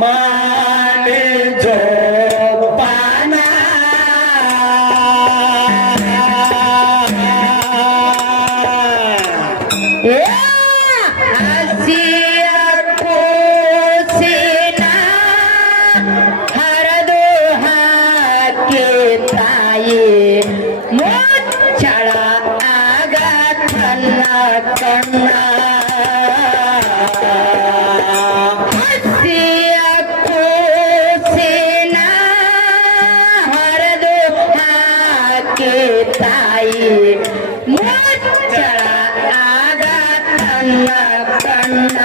माने झोपाना हसिया कोसिना हरदो हाके ताये मोच्छಳ आಗ ಕನ್ನ ಕಣ್ಣ ಹಸಿಯ ಕೂಸಿನ ಹರಿದು ಹಾಕಿ ತಾಯಿ ಮುಚ್ಚಳ ಆಗ ತನ್ನ ಕಣ್ಣ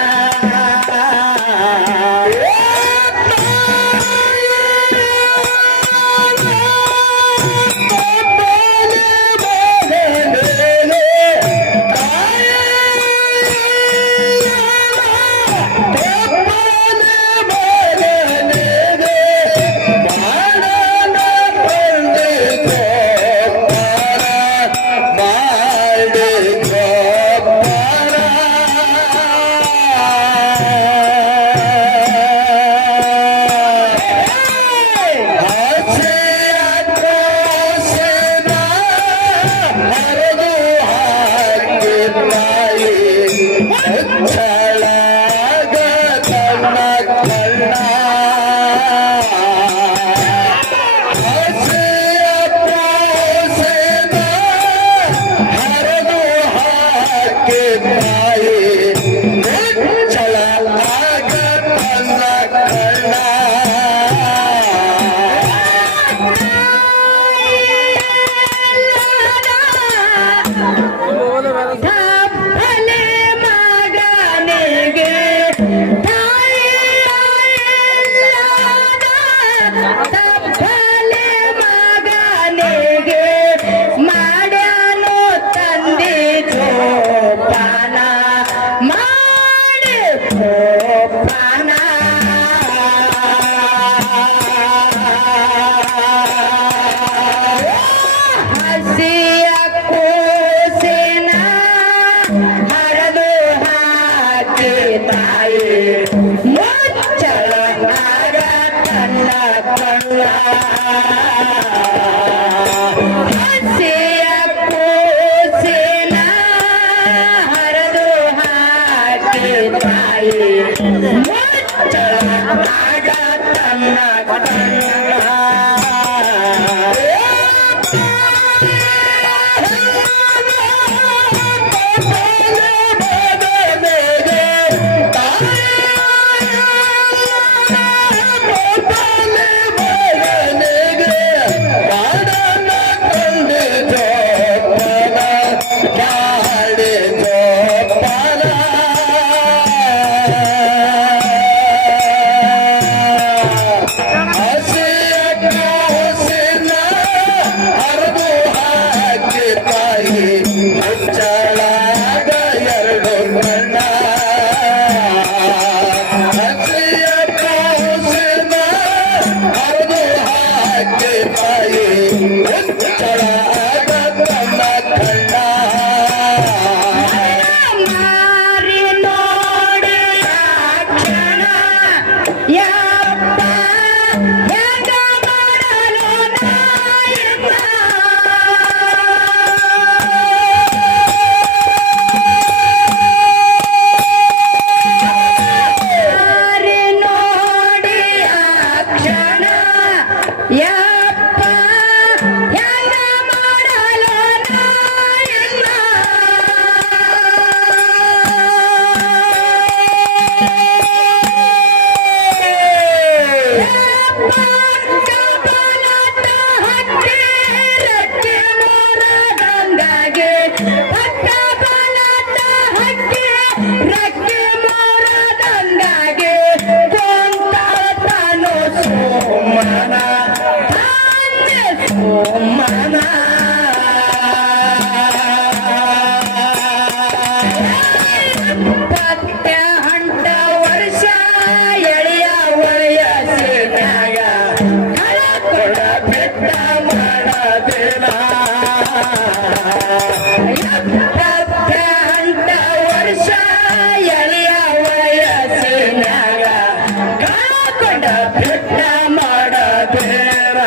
ಬೆಟ್ಟ ಮಾಡಬೇಡ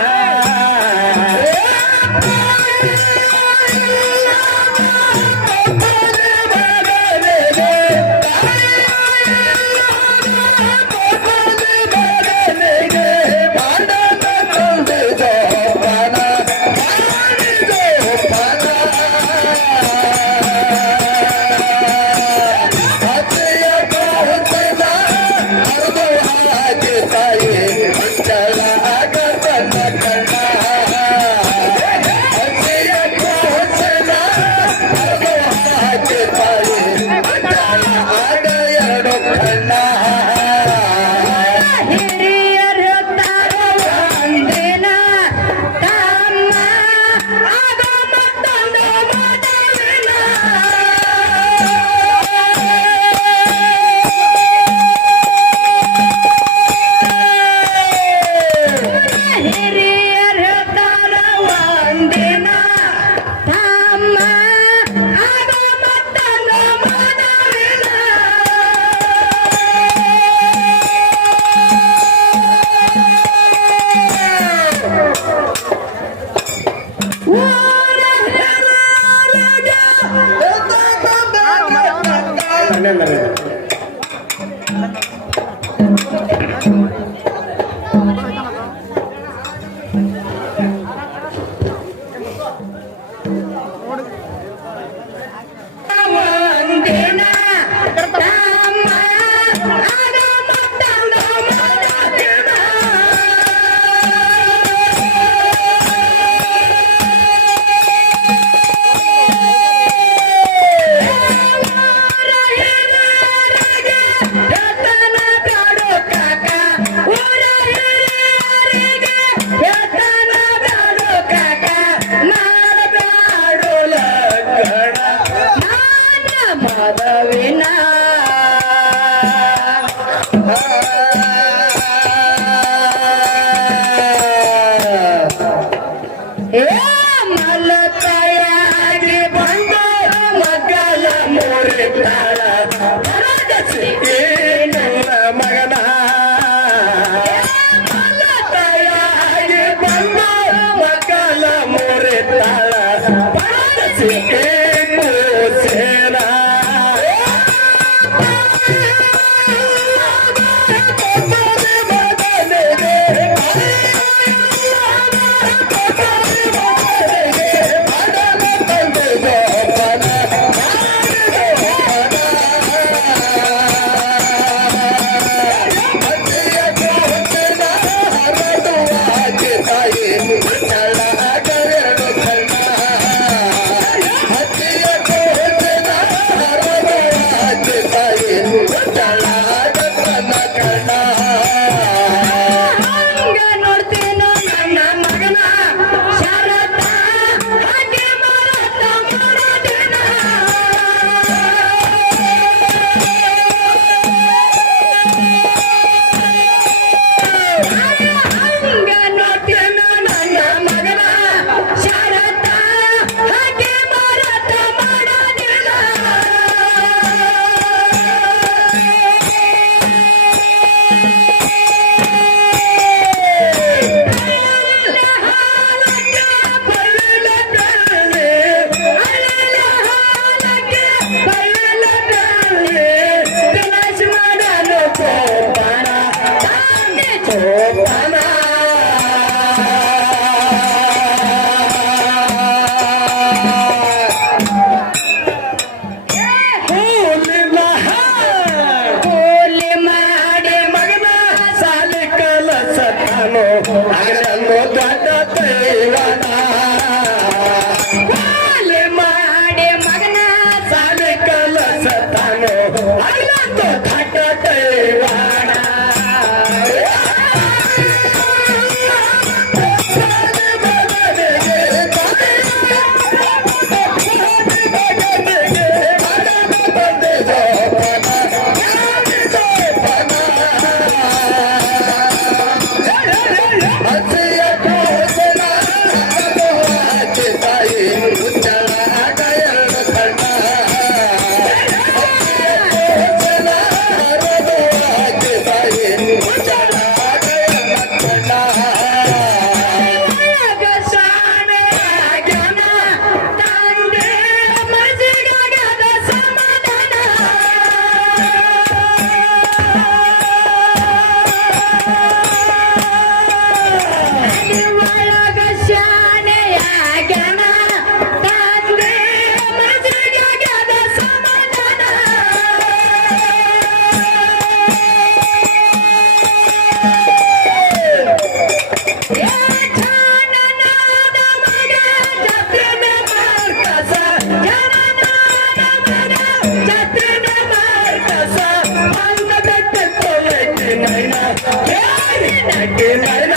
ಆಕೆ ಮರಣ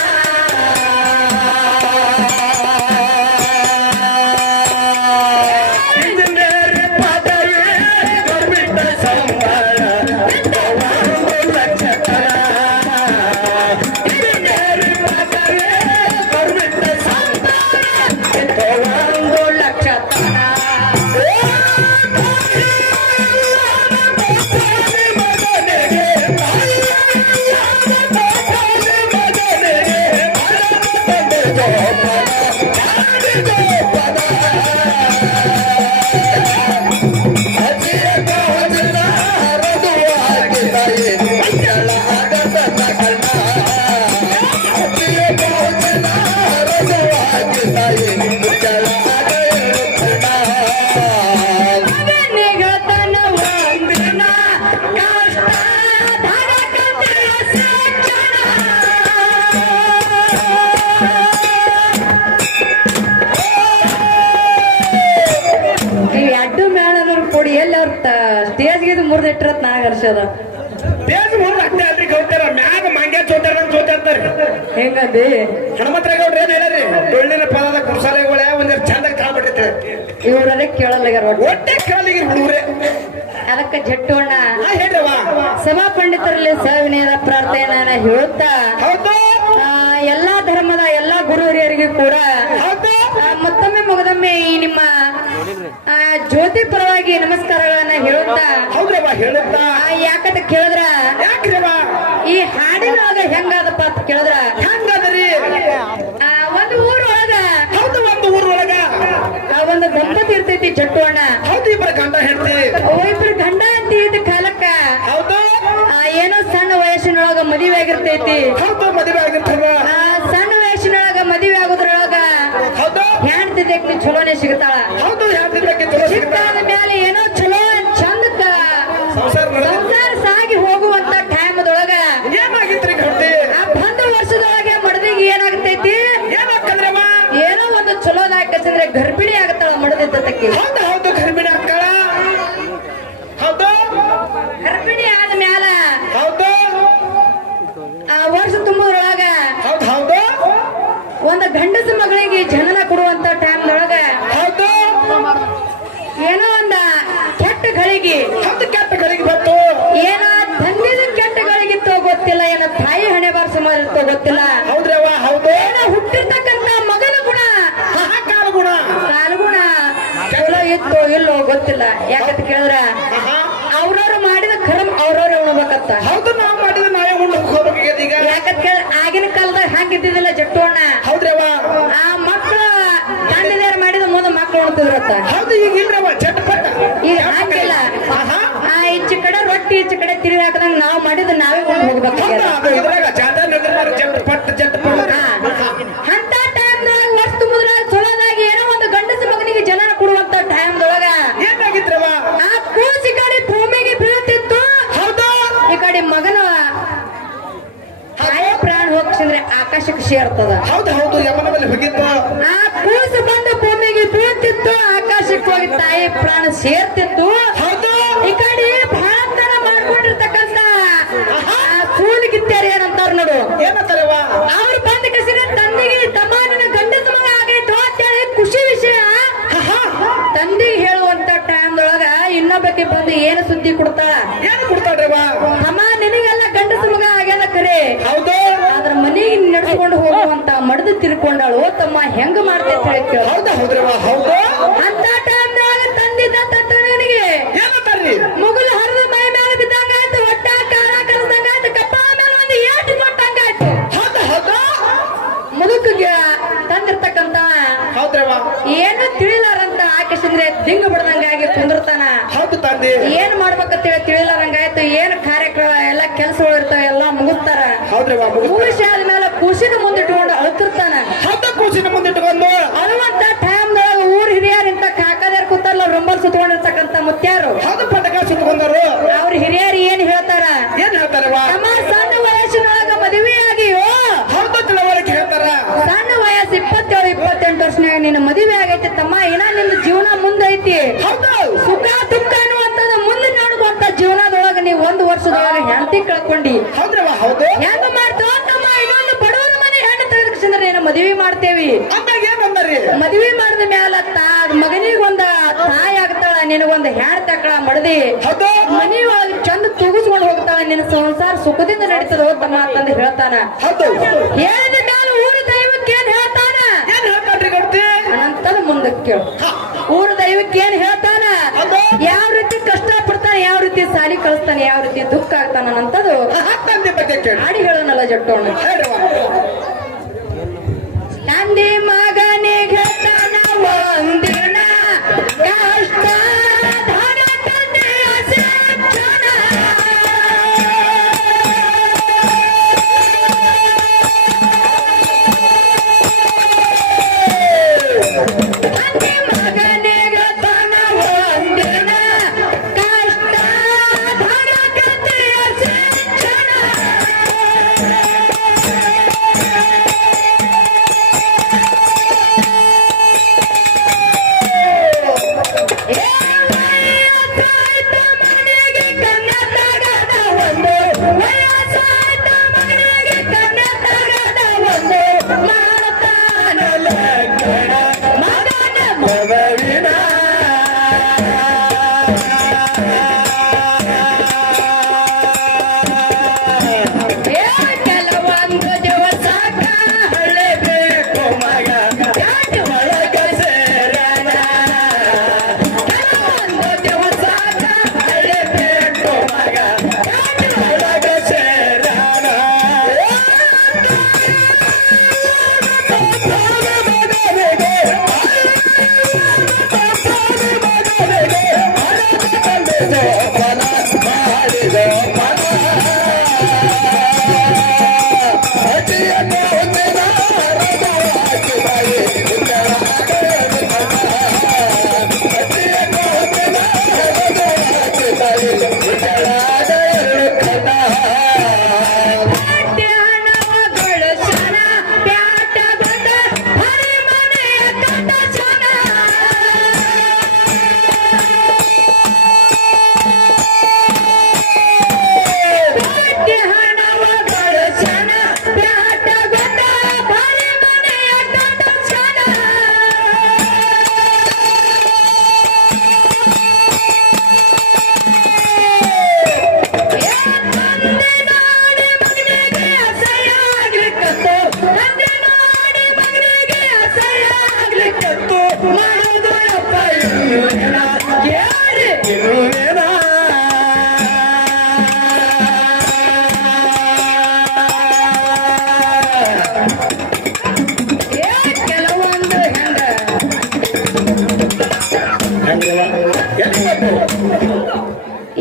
ಇಂಜಿನಿಯರ್ ಪದವಿ ಗೌರ್ಮೆಂಟ್ ಸಂಬಳ ಒಂದು ಲಕ್ಷ ತನ ಇಂಜಿನಿಯರ್ ಪದವಿ ಗೌರ್ಮೆಂಟ್ ಸಂಬಳ ಒಂದು ಲಕ್ಷ ತನ ಸ್ಟೇಜ್ಗೆ ಮುರಿದಿಟ್ಟಿರತ್ ನನಗೆ ಅರ್ಷದ ದೇಶ ಮುಂದೆ ಅಷ್ಟೇ ಅಲ್ರಿ ಗೌಡ್ತಾರ ಮ್ಯಾಗ ಮಂಗ್ಯ ಚೋತಾರ ಚೋತಾರ್ತಾರೆ ಹೆಂಗಂದಿ ಹನುಮಂತರ ಗೌಡ್ರ ಏನ್ ಹೇಳ್ರಿ ಟೊಳ್ಳಿನ ಪದದ ಕುರ್ಸಾಲೆಗಳೇ ಒಂದ್ ಚಂದ ಕಾಲ್ಬಿಟ್ಟಿರ್ತಾರೆ ಇವ್ರದೇ ಕೇಳಲ್ಲ ಒಟ್ಟೆ ಕಾಲಿಗೆ ಹುಡುಗ್ರೆ ಅದಕ್ಕೆ ಜಟ್ಟೋಣ ಹೇಳ್ರವ ಸಭಾ ಪಂಡಿತರಲ್ಲಿ ಸವಿನಯದ ಪ್ರಾರ್ಥನೆ ಹೇಳುತ್ತಾ ಹೌದು ಎಲ್ಲಾ ಧರ್ಮದ ಎಲ್ಲಾ ಗುರು ಹಿರಿಯರಿಗೂ ಕೂಡ ಹೌದು ಮತ್ತೊಮ್ಮೆ ಮುಗದೊಮ್ಮೆ ಈ ನಿಮ್ಮ ಜ್ಯೋತಿ ಪರವಾಗಿ ನಮಸ್ಕಾರಗಳನ್ನ ಹೇಳುತ್ತಾ ಹೌದ್ರವ ಹೇಳುತ್ತಾ ಯಾಕಂತ ಕೇಳಿದ್ರ ಯಾಕ್ರವ ಈ ಹಾಡಿನೊಳಗ ಹೆಂಗಾದಪ್ಪ ಅಂತ ಕೇಳಿದ್ರ ಹೆಂಗದ್ರಿ ಒಂದು ಊರೊಳಗ ಹೌದು ಒಂದು ಊರೊಳಗ ಒಂದು ದಂಪತಿ ಇರ್ತೈತಿ ಜಟ್ಟೋಣ ಹೌದು ಇಬ್ಬರ ಗಂಡ ಹೇಳ್ತಿ ಇಬ್ರು ಗಂಡ ಅಂತ ಇದ್ದ ಕಾಲಕ್ಕ ಹೌದು ಏನೋ ಸಣ್ಣ ವಯಸ್ಸಿನೊಳಗ ಮದುವೆ ಆಗಿರ್ತೈತಿ ಹೌದು ಮದುವೆ ಆಗಿರ್ತದ ಸಣ್ಣ ವಯಸ್ಸಿನೊಳಗ ಮದುವೆ ಆಗೋದ್ರೊಳಗ ಹೌದು ಹೆಣ್ತಿದ್ದಕ್ಕೆ ಚಲೋನೆ ಸಿಗ್ತಾಳ ಹೌದು ಹೇಳ್ತಿದ್ದಕ್ಕೆ ಚಲೋ ಸಿಗ್ತಾದ ಮೇಲೆ ಏನೋ ಚಲೋ ಚಂದಕ್ಕ ಸಂಸಾರ ಸಾಗಿ ಹೋಗುವಂತ ಟೈಮ್ದೊಳಗ ಏನಾಗಿತ್ರಿ ಗಂಟೆ ಬಂದ ವರ್ಷದೊಳಗೆ ಮಡದಿಗೆ ಏನಾಗ್ತೈತಿ ಏನಾಗ್ತದ್ರಮ್ಮ ಏನೋ ಒಂದು ಚಲೋದಾಕಂದ್ರೆ ಗರ್ಭಿಣಿ ಆಗತ್ತಾಳ ಮಡದಿದ್ದಕ್ಕೆ ಹೌದು ಹೌದು ಗರ್ಭಿಣಿ ಅಕ್ಕಳ ಹೌದು ಗರ್ಭಿಣಿ ಆದ ಮ್ಯಾಲ ಹೌದು ವರ್ಷ ತುಂಬುದ್ರೊಳಗ ಹೌದು ಹೌದು ಒಂದು ಗಂಡಸ ಮಗಳಿಗೆ ಜನನ ಕೊಡುವಂತ ಟೈಮ್ದೊಳಗ ಹೌದು ಏನೋ ಒಂದ ಕೆಟ್ಟ ಗಳಿಗೆ ಹೌದು ಕೆಟ್ಟ ಗಳಿಗೆ ಬಂತು ಏನ ತಂದಿದ ಕೆಟ್ಟ ಗಳಿಗಿತ್ತೋ ಗೊತ್ತಿಲ್ಲ ಏನ ತಾಯಿ ಹಣೆ ಬಾರ ಸುಮಾರು ಇರ್ತೋ ಗೊತ್ತಿಲ್ಲ ಹೌದ್ರವ ಹೌದು ಏನ ಹುಟ್ಟಿರ್ತಕ್ಕಂತ ಮಗನ ಗುಣ ಕಾಲಗುಣ ಕಾಲ್ಗುಣ ಚಲೋ ಇತ್ತು ಇಲ್ಲೋ ಗೊತ್ತಿಲ್ಲ ಯಾಕಂತ ಕೇಳಿದ್ರ ಅವ್ರವ್ರು ಮಾಡಿದ ಕರ್ಮ ಅವ್ರವ್ರೆ ಉಣ್ಬೇಕತ್ತ ಹೌದು ನಾವು ಮಾಡಿದ ನಾವೇ ಉಣ್ಣು ಹೋಗ್ಬೇಕು ಈಗ ಯಾಕಂತ ಕೇಳಿದ್ರ ಆಗಿನ ಕಾಲದಾಗ ಹಂಗಿದ್ದಿದ್ದಿಲ್ಲ ಜಟ್ಟೋಣ ಹೌದ್ರವ ಆ ಮಕ್ಕಳ ತಂದೆದಾರ ಮಾಡಿದ ಮುಂದೆ ಮಕ್ಕಳು ಉಣ್ತಿದ್ರತ್ತ ಹೌದು ಈಗ ಇಲ್ರವ ಚಟ್ಪಟ ಈಗ ಹಂಗಿಲ್ಲ ಈಚೆ ಕಡೆ ರೊಟ್ಟಿ ಈಚೆ ಕಡೆ ತಿರುಗಿ ಹಾಕದಂಗ ನಾವು ಮಾಡಿದ ನಾವೇ ಉಂಡು ಹೋಗ್ಬೇಕು ಇದ್ರಾಗ ಜಾತ್ರೆ ನಡೆದ್ರೆ ಚಟ್ಪಟ್ ಚಟ್ಪಟ್ ಅಂತ ಟೈಮ್ದೊಳಗ ವರ್ಷ ತುಂಬುದ್ರಾಗ ಚಲೋದಾಗಿ ಏನೋ ಒಂದು ಗಂಡಸ ಮಗನಿಗೆ ಜನನ ಕೊಡುವಂತ ಟೈಮ್ದೊಳಗ ಏನಾಗಿದ್ರವ ಆ ಕೂಸಿ ಕಡೆ ಭೂಮಿಗೆ ಬೀಳ್ತಿತ್ತು ಹೌದು ಈ ಕಡೆ ಮಗನ ತಾಯಿ ಪ್ರಾಣ ಹೋಗ್ಸಂದ್ರೆ ಆಕಾಶಕ್ಕೆ ಸೇರ್ತದ ಹೌದು ಹೌದು ಯಮನ ಮೇಲೆ ಹೋಗಿತ್ತು ಆ ಕೂಸು ಬಂದು ಭೂಮಿಗೆ ಬೀಳ್ತಿತ್ತು ಆಕಾಶಕ್ಕೆ ಹೋಗಿ ತಾಯಿ ಪ್ರಾಣ ಸೇರ್ತಿತ್ತು ಹೌದು ಈ ಕಡೆ ಭಾರತನ ಮಾಡ್ಕೊಂಡಿರ್ತಕ್ಕಂತ ಕೂಲಿ ಕಿತ್ಯಾರ ಏನಂತಾರ ನೋಡು ಏನಂತಾರವ ಅವ್ರು ಬಂದ ಕಸಿನ ತಂದೆಗೆ ತಮ್ಮ ನಿನ್ನ ಗಂಡಸ ಮಗ ಆಗೈತು ಅಂತೇಳಿ ಖುಷಿ ವಿಷಯ ತಂದೆಗೆ ಹೇಳುವಂತ ಟೈಮ್ದೊಳಗ ಇನ್ನೊಬ್ಬಕ್ಕೆ ಬಂದು ಏನು ಸುದ್ದಿ ಕೊಡ್ತಾಳ ಏನು ಕೊಡ್ತಾಳ್ರವ ಅಮ್ಮ ನಿನಗೆಲ್ಲ ಗಂಡಸ ಮಗ ಆಗ್ಯಾನ ಖರೆ ಹೌದು ಅದ್ರ ಮನೆಗೆ ನಡ್ಸ್ಕೊಂಡು ಹೋಗುವಂತ ಮಡದು ತಿರ್ಕೊಂಡಾಳು ತಮ್ಮ ಹೆಂಗ ಮಾಡ್ತೈತೆ ಹೇಳಿ ಹೌದು ಹೌದ್ರವ ಹೌದು ಅಂತ ಟೈಮ್ದೊಳಗ ತಂದಿದ್ದ ತಟ್ಟನಿಗೆ ಏನಂತಾರ್ರಿ ಮುಗುಲು ಹರಿದು ಮೈ ಮೇಲೆ ಬಿದ್ದಂಗಾಯ್ತು ಒಟ್ಟ ಕಾಲ ಕಲದಂಗಾಯ್ತು ಕಪ್ಪ ಮೇಲೆ ಒಂದು ಏಟು ಕೊಟ್ಟಂಗಾಯ್ತು ಹೌದು ಹೌದು ಮುದುಕಿಗೆ ತಂದಿರ್ತಕ್ಕಂತ ಹೌದ್ರವ ಏನು ತಿಳಿಲಾರಂತ ಆಕೇಶಂದ್ರೆ ದಿಂಗ ಬಿಡದಂಗಾಗಿ ಕುಂದಿರ್ತಾನ ಹೌದು ತಂದೆ ಏನ್ ಮಾಡ್ಬೇಕಂತ ಹೇಳಿ ತಿಳಿಲಾರಂಗಾಯ್ತು ಏನ್ ಕಾರ್ಯಕ್ರಮ ಎಲ್ಲ ಕೆಲಸಗಳು ಇರ್ತಾವ ಎಲ್ಲ ಮುಗಿಸ್ತಾರ ಹೌದ್ರವ ಮುಗಿಸಿ ಆದ್ಮೇಲೆ ಖುಷಿನ ಮುಂದಿಟ್ಕೊಂಡು ಅಳ್ತಿರ್ತಾನ ಹೌದು ಕೂಸಿನ ಮುಂದಿಟ್ಟುಕೊಂಡು ಅಳುವಂತ ಟೈಮ್ದೊಳಗ ಊರ್ ಹಿರಿಯರ್ ಇಂತ ಕಾಕದಾರ ಕೂತಾರಲ್ಲ ರೊಂಬಲ್ ಸುತ್ಕೊಂಡಿರ್ತಕ್ಕಂತ ಮುತ್ಯಾರು ಹೌದು ಪಟಕ ಸುತ್ತಕೊಂಡರು ಅವ್ರ ಹಿರಿಯರು ಏನ್ ಹೇಳ್ತಾರ ಏನ್ ಹೇಳ್ತಾರವ ನಮ್ಮ ಸಣ್ಣ ವಯಸ್ಸಿನೊಳಗ ಮದುವೆ ಆಗಿಯೋ ಹೌದು ತಿಳುವಳಿಕೆ ಹೇಳ್ತಾರ ಸಣ್ಣ ವಯಸ್ಸು 27-28 ವರ್ಷನಾಗ ನಿನ್ನ ಮದುವೆ ಆಗೈತಿ ತಮ್ಮ ಏನ ನಿನ್ನ ಜೀವನ ಮುಂದೈತಿ ಹೌದು ಸುಖ ದುಃಖ ಅನ್ನುವಂಥದ್ದು ಮುಂದೆ ನೋಡುವಂತ ಜೀವನದೊಳಗ ನೀವು 1 ವರ್ಷದೊಳಗ ಹೆಂಡತಿ ಕಳ್ಕೊಂಡಿ ಹೌದ್ರವ ಹೌದು ಹೆಂಗ ಮಾಡ್ತಾವ ತಮ್ಮ ಇನ್ನೊಂದು ಕರೆದಿ ಹೌದು ಮನಿ ಒಳಗೆ ಚಂದ ತೂಗಿಸ್ಕೊಂಡು ಹೋಗ್ತಾಳ. ನಿನ್ನ ಸಂಸಾರ ಸುಖದಿಂದ ನಡೀತದ ತಮ್ಮ ಅಂತಂದು ಹೇಳ್ತಾನ. ಹೌದು ಹೇಳಿದ ಕಾಲ ಊರ ದೈವಕ್ಕೆ ಏನ್ ಹೇಳ್ತಾನ? ಏನ್ ಹೇಳ್ತಾನ್ರಿ ಗೌಡ್ತಿ? ಅನಂತದ ಮುಂದಕ್ಕೆ ಕೇಳು. ಊರ ದೈವಕ್ಕೆ ಏನ್ ಹೇಳ್ತಾನ? ಯಾವ ರೀತಿ ಕಷ್ಟ ಪಡ್ತಾನೆ, ಯಾವ ರೀತಿ ಸಾಲಿ ಕಳಿಸ್ತಾನೆ, ಯಾವ ರೀತಿ ದುಃಖ ಆಗ್ತಾನ ಅಂತದು ತಂದೆ ಬಗ್ಗೆ ಕೇಳಿ ಹಾಡಿ ಹೇಳೋಣಲ್ಲ ಜಟ್ಟೋಣ. ತಂದೆ ಮಗನೇ ಗೆದ್ದನ ಒಂದಿನ ಕಷ್ಟ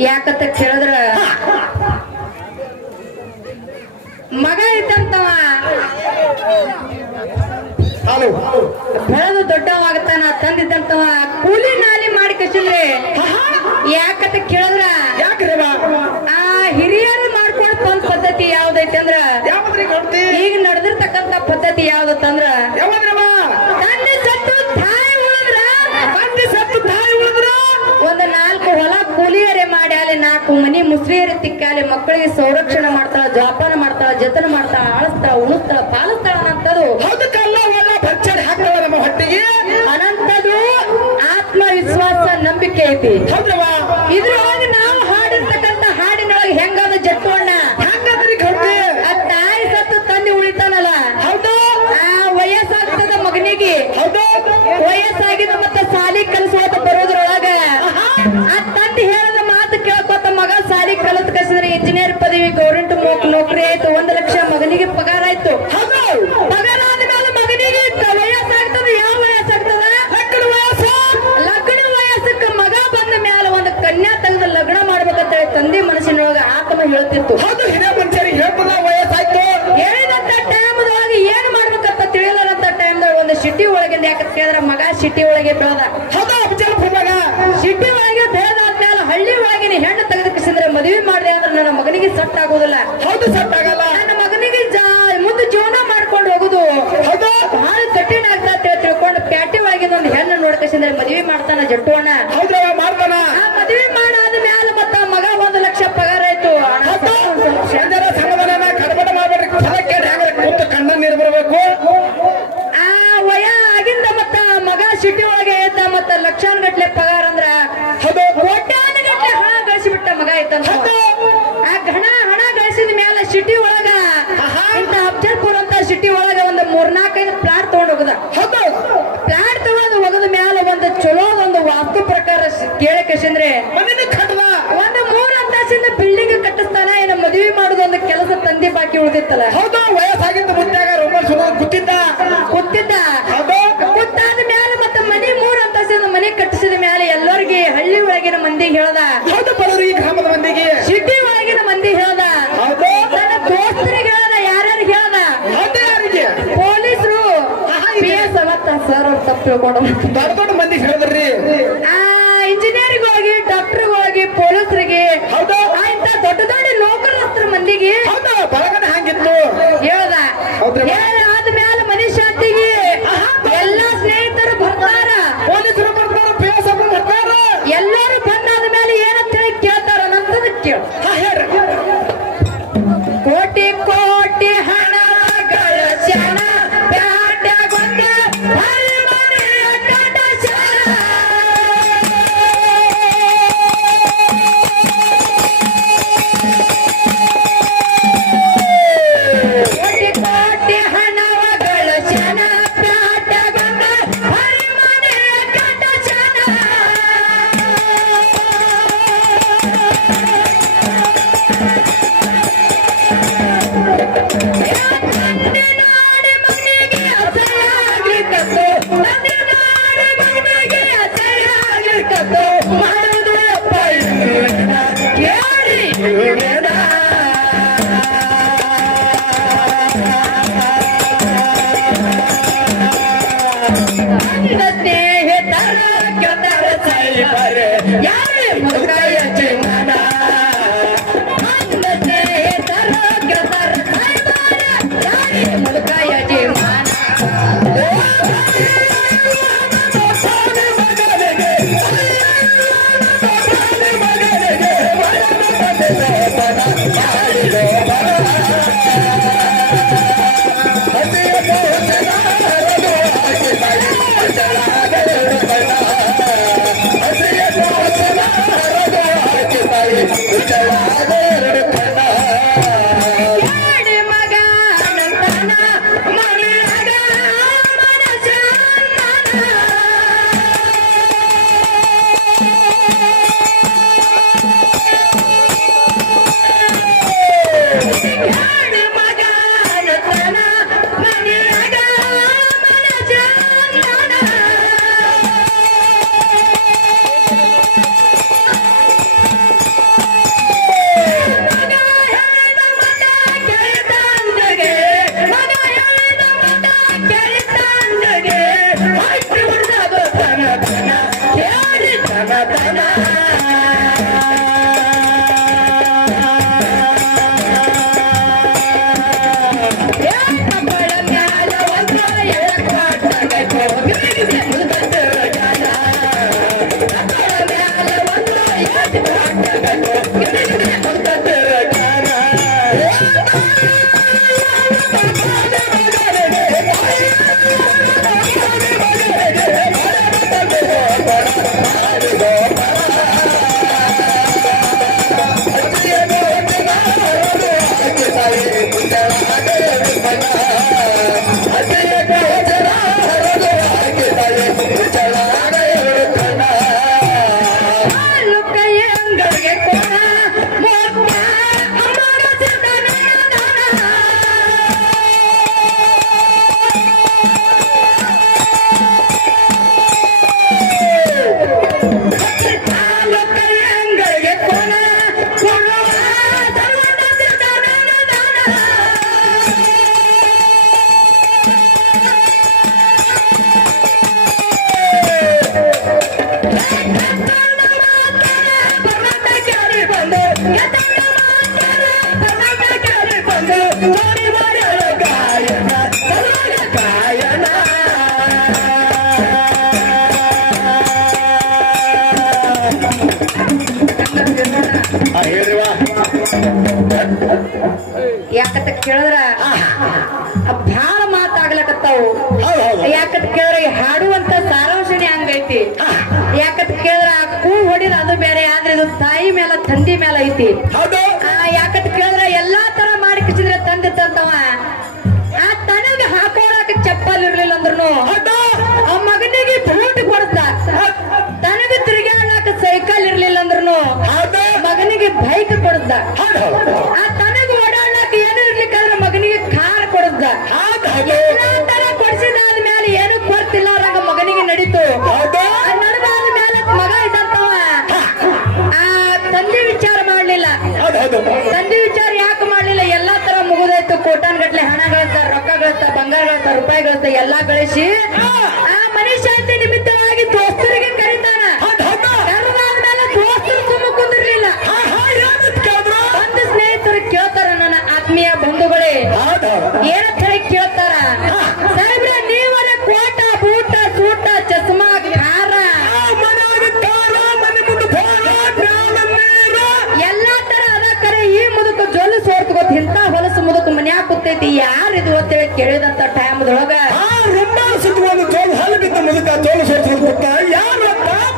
ಯಾಕಂತ ಕೇಳಿದ್ರ ಮಗ ಇದ್ದಂತವ ಬೆಳೆದು ದೊಡ್ಡವಾಗತಾನ. ತಂದಿದ್ದಂತವ ಕೂಲಿ ನಾಲಿ ಮಾಡಿ ಕಸಿದ್ರೆ ಯಾಕಂತ ಕೇಳಿದ್ರ ಆ ಹಿರಿಯರು ಮಾಡ್ಕೊಂಡು ಬಂದ್ ಪದ್ಧತಿ ಯಾವ್ದೈತಿ ಅಂದ್ರ ಈಗ ನಡೆದಿರ್ತಕ್ಕಂತ ಪದ್ಧತಿ ಯಾವ್ದತ್ತಂದ್ರ ತಂದೆ ಸತ್ತು ತಾಯಿ ಉಳಿದ್ರ ಒಂದು 4 ಹೊಲ ಕೂಲಿಯರೇ ಮಾಡಿ ಅಲ್ಲಿ 4 ಮನಿ ಮುಸ್ಲಿಯರೇ ತಿಕ್ಕಾಲಿ ಮಕ್ಕಳಿಗೆ ಸಂರಕ್ಷಣೆ ಮಾಡ್ತಾಳ, ಜೋಪಾನ ಮಾಡ್ತಾಳ, ಜತನ ಮಾಡ್ತಾಳ, ಆಳಿಸ್ತಾಳ, ಉಳಿಸ್ತಾಳ, ಪಾಲಿಸ್ತಾಳ ಅನ್ನಂತದು ನಮ್ಮ ಹೊಟ್ಟಿಗೆ ಅನಂತದು ಆತ್ಮವಿಶ್ವಾಸ ನಂಬಿಕೆ ಐತಿ. ಇದ್ರೊಳಗೆ ನಾವು ಹಾಡಿರ್ತಕ್ಕಂಥ ಹಾಡಿನೊಳಗೆ ಹೆಂಗದ ಜಟ್ಟೋಣ ಆ ತಾಯಿ ಸತ್ತು ತಂದೆ ಉಳಿತಾನಲ್ಲ, ಆ ವಯಸ್ಸಾಗ್ತದ ಮಗನಿಗೆ, ವಯಸ್ಸಾಗಿದ ಮತ್ತೆ ಸಾಲಿ ಕಲಿಸೋತ ಬರೋದ್ರೊಳಗ ಆ ತಂದೆ ಹೇಳದ ಮಾತು ಕೇಳ್ಕೊತ ಮಗ ಸಾಲಿ ಕಲಿತ್ ಕಸಿದ್ರೆ ಇಂಜಿನಿಯರ್ ಪದವಿ, ಗೌರ್ಮೆಂಟ್ ನೌಕರಿ ಆಯ್ತು, 1 ಲಕ್ಷ ಮಗನಿಗೆ ಪಗಾರ ಆಯ್ತು. ಪಗಾರ ಆದ್ಮೇಲೆ ಮಗನಿಗೆ ವಯಸ್ಸಾಗ್ತದ. ಯಾವ ವಯಸ್ಸಾಗ್ತದ? ಲಗ್ನ ವಯಸ್ಸಕ್ಕೆ ಮಗ ಬಂದ ಮ್ಯಾಲ ಒಂದು ಕನ್ಯಾ ತೆಗೆದು ಲಗ್ನ ಮಾಡ್ಬೇಕಂತ ತಂದೆ ಮನಸ್ಸಿನೊಳಗ ಆತ್ಮ ಹೇಳ್ತಿತ್ತು. ಹೇಳಿದಂತ ಟೈಮ್ದೊಳಗೆ ಏನ್ ಮಾಡ್ಬೇಕಂತ ತಿಳಿಯಲಾರಂತ ಟೈಮ್ದಾಗ ಒಂದು ಸಿಟಿ ಒಳಗಿಂದ ಯಾಕಂತ ಕೇಳಿದ್ರ ಮಗ ಸಿಟಿ ಒಳಗೆ ಬೆಳೆದ. ಸಿಟಿ ಒಳಗೆ ಬೆಳೆದಾದ್ಮೇಲೆ ಹಳ್ಳಿ ಒಳಗಿನ ಹೆಣ್ಣು ತೆಗೆದಕ್ಕಿಸಿದ್ರೆ ಮದುವೆ ಮಾಡಿದೆ ಅಂದ್ರೆ ನನ್ನ ಮಗನಿಗೆ ಸೆಟ್ ಆಗೋದಿಲ್ಲ. ನನ್ನ ಮಗನಿಗೆ ಮುಂದೆ ಜೀವನ ಮಾಡ್ಕೊಂಡು ಹೋಗುದು ಬಹಳ ಕಠಿಣ ಆಗ್ತಾ ತಿಳ್ಕೊಂಡು ಪ್ಯಾಟಿ ಒಳಗಿನ ಒಂದು ಹೆಣ್ಣು ನೋಡ್ಕಸಿದ್ರೆ ಮದುವೆ ಮಾಡ್ತಾನ ಜಟ್ಟೋಣ. ಆ ಮದುವೆ ಮಾಡಾದ ಮ್ಯಾಲ ಮತ್ತ ಮಗ 1 ಲಕ್ಷ ಪಗಾರ ಆಯ್ತು. ಆ ವಯ ಆಗಿಂದ ಮತ್ತ ಮಗ ಸಿಟಿ ಒಳಗೆ ಇದ್ದ ಮತ್ತ ಲಕ್ಷಾನ್ ಗಟ್ಲೆ ಪಗಾರ ಅಂದ್ರ ಕೋಟ್ಯಾನುಗಟ್ಲೆ ಸಿಟಿ ಒಳಗ ಒಂದು 3-4 ಪ್ಲಾಟ್ ತಗೊಂಡ್ ಹೋಗದ. ಹೌದು ಪ್ಲಾಟ್ ತಗೊಂಡು ಹೋಗದ ಮ್ಯಾಲ ಒಂದು ಚಲೋದೊಂದು ವಾಸ್ತು ಪ್ರಕಾರ ಕೇಳಕಂದ್ರೆ ಮನೇಲಿ ಕಟ್ಟದ ಒಂದು 3 ಅಂತಸ್ತಿನ ಬಿಲ್ಡಿಂಗ್ ಕಟ್ಟಿಸ್ತಾನ. ಏನ ಮದುವೆ ಮಾಡೋದೊಂದು ಕೆಲಸ ತಂದೆ ಬಾಕಿ ಉಳಿದಿತ್ತಲ್ಲ. ಹೌದು ವಯಸ್ಸಾಗಿದ್ದ ಮುತ್ತಾಗ ರೊಮಾನ್ಸ್ ಕೂತಿದ್ದ ಹೌದು ಕೂತಾದ ಮ್ಯಾಲ ಮತ್ತೆ ಮನೆ 3 ಅಂತಸ್ತಿನ ಮನೆ ಕಟ್ಟಿಸಿದ ಮ್ಯಾಲ ಎಲ್ಲರಿಗೆ ಹಳ್ಳಿ ಒಳಗಿನ ಮಂದಿಗೆ ಹೇಳ್ದ, ಹೌದು ಬರೋರು ಈ ಗ್ರಾಮದ ಮಂದಿಗೆ ಸಿಟಿ ಒಳಗಿನ ಮಂದಿ ಹೇಳ್ದ, ಹೌದು ನನ್ನ ದೋಸ್ತರಿಗೆ ಹೇಳ್ದ, ಯಾರ್ಯಾರಿಗೆ ಹೇಳ್ದ, ಹೌದು ಯಾರಿಗೆ ಪೊಲೀಸರು PS ಅವತ್ತ ಸರ್ ಅವ್ರು ತಪ್ಪು ತಿಳ್ಕೊಂಡು ದೊಡ್ಡ ದೊಡ್ಡ ಮಂದಿ ಹೇಳಿದ್ರಿ ಇಂಜಿನಿಯರಿಂಗ್ ಹೋಗಿ ಡಾಕ್ಟರ್ಗೆ ಹೋಗಿ ಪೊಲೀಸರಿಗೆ ಹೌದು ಇಂತ ದೊಡ್ಡ ದೊಡ್ಡ ಲೋಕಲ್ ಹತ್ರ ಮಂದಿಗೆ ಹೌದು ಬಳಗನ ಹಂಗಿತ್ತು ಹೇಳ್ದ. ಹೌದ್ರಿ ಆದ್ಮೇಲೆ ಮನೆ ಶಾಂತಿಗೆ ಎಲ್ಲಾ ಸ್ನೇಹಿತರು ಬರ್ತಾರ, ಪೊಲೀಸರು ಬರ್ತಾರ PS ಬರ್ತಾರ ಎಲ್ಲರೂ ಬಂದಾದ ಮೇಲೆ ಏನಂತ ಹೇಳಿ ಕೇಳ್ತಾರ ಅನ್ನೋದನ್ನ ಕೇಳು. ಹೇಳ್ರಿ ಕೋಟಿ ಕೋಟಿ ಹಣ ಗಳಸ್ಯಾನ ಪ್ಯಾಟ್ಯಾಗೊಂದ ಹರಿಮನೆಯ ಕಡಸ್ಯಾನ. ಕೋಟಿ ಕೋಟಿ ಹಣವ ಗಳಸ್ಯಾನ ಪ್ಯಾಟ್ಯಾಗೊಂದ ಹರಿಮನೆಯ ಕಡಸ್ಯಾನ. ಯಾಕಂತ ಕೇಳಿದ್ರ ಬಹಳ ಮಾತಾಗ್ಲಕತ್ತಾವು. ಯಾಕಂತ ಕೇಳಿದ್ರ ಈ ಹಾಡುವಂತ ಸಾರಾಂಶನೇ ಹಂಗೈತಿ. ಯಾಕಂತ ಕೇಳಿದ್ರ ಆ ಕೂ ಹೊಡಿದ ಅದು ಬೇರೆ, ಆದ್ರೆ ಇದು ತಾಯಿ ಮೇಲ ತಂದಿ ಮೇಲ ಐತಿ. ಯಾಕಂತ ಕೇಳಿದ್ರ ಎಲ್ಲಾ ತರ ಮಾಡಿ ಕಿಸಿದ್ರೆ ತಂದೆ ತಂದವ ಆ ಮಗನಿಗೆ ಹಾಕೋಳಕ ಚಪ್ಪಲ್ ಇರ್ಲಿಲ್ಲ ಅಂದ್ರೂ ಆ ಮಗನಿಗೆ ಬೂಟ್ ಕೊಡ್ದ, ತನಗೆ ತಿರುಗಾಡಕ ಸೈಕಲ್ ಇರ್ಲಿಲ್ಲ ಅಂದ್ರೂ ಮಗನಿಗೆ ಬೈಕ್ ಕೊಡ್ದ, ಆ ತನಗೆ ಓಡಾಡಕ್ ಏನು ಇರ್ಲಿಕ್ಕಂದ್ರೆ ಮಗನಿಗೆ ಕಾರ್ ಕೊಡ್ದ. ಎಲ್ಲಾ ತರ ಕೊಡ್ಸಿದಾದ್ಮೇಲೆ ಏನು ಕೊಡ್ತಿಲ್ಲ ಅವ್ರಾಗ ಮಗನಿಗೆ ನಡೀತು. ನಡೆದಾದ ಮೇಲೆ ಮಗ ಇದ್ದಂತವ ಆ ತಂದೆ ವಿಚಾರ ಮಾಡ್ಲಿಲ್ಲ. ತಂದೆ ವಿಚಾರ ಯಾಕೆ ಮಾಡ್ಲಿಲ್ಲ? ಎಲ್ಲಾ ತರ ಮುಗಿದಾಯ್ತು. ಕೋಟಾನ್ ಗಟ್ಲೆ ಹಣ ಗಳಿಸ್ತಾರ, ರೊಕ್ಕ ಗಳಿಸ್ತಾರ, ಬಂಗಾರ ಗಳಿಸ್ತಾರ, ರೂಪಾಯಿ ಗಳಿಸ್ತಾರ, ಎಲ್ಲಾ ಗಳಿಸಿ ಆ ಮನುಷ್ಯಂತೆ ನಿಮಿತ್ತವಾಗಿ ದೋಸ್ತರಿಗೆ ಕರೀತಾನ. ಕರೆದಾದ್ಮೇಲೆ ದೋಸ್ತರು ಸುಮ್ಮ ಕುಂದಿರ್ಲಿಲ್ಲ. ಒಂದು ಸ್ನೇಹಿತರು ಕೇಳ್ತಾರ, ನನ್ನ ಆತ್ಮೀಯ ಬಂಧುಗಳೇ ಏನಂತ ಹೇಳಿ ಕೇಳ್ತಾರ, ಸಾಹೇಬ್ರೆ ನೀವರ ಕೋಟ ಬೂಟ ಸೂಟ ಚಸ್ಮಾ ಕಾರ ಎಲ್ಲಾ ತರ ಅದ ಕರೆ, ಈ ಮುದುಕ ಜೊಲ್ಲು ಸೋರ್ತು ಗೊತ್ತ, ಇಂತ ಹೊಲಸು ಮುದುಕ ಮನ್ಯಾಗ ಕೂತೈತಿ, ಯಾರಿದು ಅಂತೇಳಿ ಕೇಳಿದಂತ ಟೈಮ್ದೊಳಗ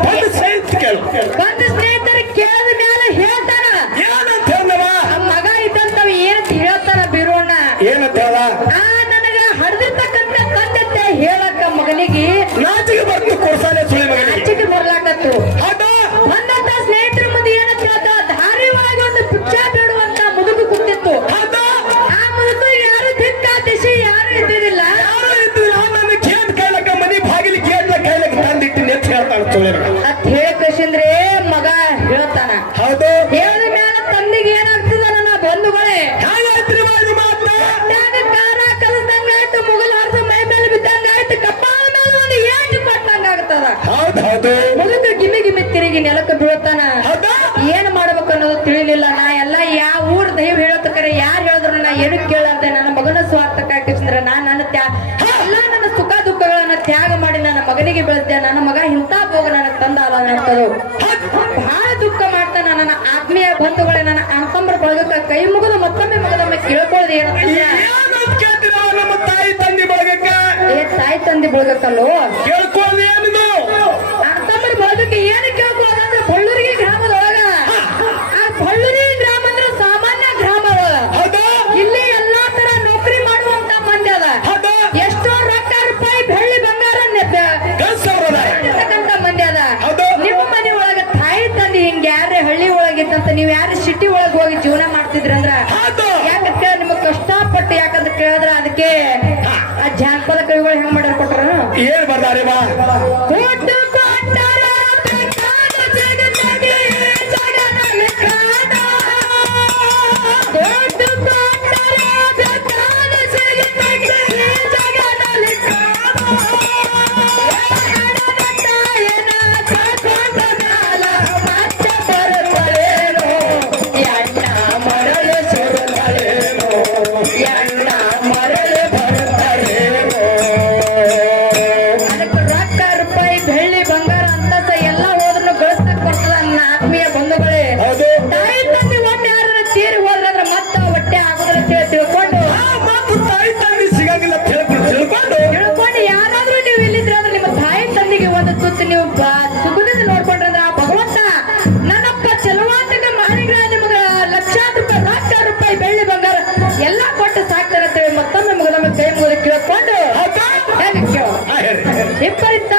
ಒಂದು ಸ್ನೇಹಿತರು ಕೇಳಿದ ಮೇಲೆ ಹೇಳ್ತಾರ, ಮಗ ಇದ್ದಂತವ ಏನಂತ ಹೇಳ್ತಾರ ಬೀರೋಣ, ನನಗ ಹಡ್ದಿರ್ತಕ್ಕಂಥ ತಂದೆ ಹೇಳಕ್ಕ ಮಗನಿಗೆ ನಾಚಿಕೆ ಬರ್ಲಾಕತ್ತು. ಬಂದಂತ ಸ್ನೇಹಿತರ ಮುಂದೆ ಏನಂತ ಹೇಳ್ತಾರ, ದಾರಿ ಒಳಗೆ ಒಂದು ಭಿಕ್ಷಾ ಬೇಡುವಂತ ಮುದುಕ ಕೂತಿತ್ತು. ಆ ಮುದುಕ ಯಾರು ದಿಕ್ಕ ದಿಶೆ ಯಾರು ಇದ್ದಿರಲಿಲ್ಲ. ಅತ್ ಹೇಳಕೇಶಂದ್ರೆ ಮಗ ಹೇಳ್ತಾನ. ಹೇಳಿದ ಮೇಲೆ ತಂದೆಗೆ ಏನಾಗ್ತದ ನನ್ನ ಬಂಧುಗಳೇ, ಕಾರ ಕಲಸಂಗಾಯ್ತು, ಮುಗಲ್ ಹರಿದು ಮೈ ಮೇಲೆ ಬಿದ್ದಂಗಾಯ್ತು, ಕಪ್ಪಾಳ ಮೇಲೆ ಒಂದು ಏಟು ಕೊಟ್ಟಂಗ ಆಗ್ತದ. ಮುದುಕ ಗಿಮಿ ಗಿಮಿ ತಿರುಗಿ ನೆಲಕ್ಕೆ ಬೀಳ್ತಾನ. ಏನ್ ಮಾಡ್ಬೇಕು ಅನ್ನೋದು ತಿಳಿಲಿಲ್ಲ. ನಾ ಎಲ್ಲ ಯಾವ ಊರ್ ದೈವ ಹೇಳೋತಕರೆ ಯಾರು ಹೇಳಿದ್ರು ನಾ ಏನು ಕೇಳಂತೆ, ನನ್ನ ಮಗನ ಸ್ವಾರ್ಥಕ್ಕಾಗಿಸಿದ್ರೆ ನನ್ನ ಎಲ್ಲ ನನ್ನ ಸುಖ ದುಃಖಗಳನ್ನ ತ್ಯಾಗ ಮಾಡಿ ನನ್ನ ಮಗನಿಗೆ ಬೆಳೆದ್ದೆ. ನನ್ನ ಮಗ ಇಂಥ ಭೋಗ ನನಗೆ ತಂದ ಅಲ್ಲ ಅಂತದು ಬಹಳ ದುಃಖ ಮಾಡ್ತಾನ. ನನ್ನ ಆತ್ಮೀಯ ಬಂಧುಗಳೇ, ನನ್ನ ಅಣ್ತಂಬರ ಬಳಗಕ್ಕ ಕೈ ಮುಗಿದು ಮತ್ತೊಮ್ಮೆ ಮಗದೊಮ್ಮೆ ಕೇಳ್ಕೊಳ್ಳೋದು ಏನಂತಂದ್ರೆ, ತಾಯಿ ತಂದೆ ಬಳಗಕ್ಕಲ್ಲೋ ಅಣ್ತಂಬರ ಬಳಗಕ್ಕೆ ಏನು ಕೇಳ್ಕೊಳ್ಳೋದಂದ್ರೆ, ಬಳ್ಳೂರಿಗೆ ಗ್ರಾಮದೊಳಗ, ಆ ಬಳ್ಳೂರಿ ಗ್ರಾಮ ಅಂದ್ರೆ ಸಾಮಾನ್ಯ ಗ್ರಾಮ. ಇಲ್ಲಿ ಎಲ್ಲಾ ತರ ನೌಕರಿ ಮಾಡುವಂತ ಮಂದಿ ಅದ. ಎಷ್ಟೋ ರೊಕ್ಕ ರೂಪಾಯಿ ಬೆಳ್ಳಿ ಬಂಗಾರ ಮಂದಿ ಅದ. ನಿಮ್ಮ ಮನೆ ಒಳಗ ತಾಯಿ ತಂದೆ ಹಿಂಗ ಯಾರೇ ಹಳ್ಳಿ ಒಳಗಿತ್ತಂತ ನೀವ್ ಯಾರು ಸಿಟಿ ಒಳಗ್ ಹೋಗಿ ಜೀವನ ಮಾಡ್ತಿದ್ರಂದ್ರ ಯಾಕಂತ ಕೇಳ ನಿಮಗ್ ಕಷ್ಟಪಟ್ಟು ಯಾಕಂತ ಕೇಳಿದ್ರ ಅದಕ್ಕೆ ಆ ಜಾನಪದ ಕವಿಗಳು ಹೆಂಗ್ ಮಾಡ್ಯಾರ ಕೊಟ್ರ ಏನ್ ಬರ್ತಾರೆ ನೀವು ಸುಖದಿಂದ ನೋಡ್ಕೊಂಡ್ರಂದ್ರ ಭಗವಂತ ನನ್ನಪ್ಪ ಚಲವಾತಕ ಮಾಡಿದ್ರ ನಿಮ್ಗ ಲಕ್ಷಾಂತರ ರೂಪಾಯಿ ಬೆಳ್ಳಿ ಬಂಗಾರ ಎಲ್ಲಾ ಕೊಟ್ಟು ಸಾಕ್ತಾರಂತೇಳಿ ಮತ್ತೊಮ್ಮೆ ಮಗನೊಮ್ಮೆ ಕೈ ಮುಗಿದು ಕೇಳ್ಕೊಂಡು ವಿಪರೀತ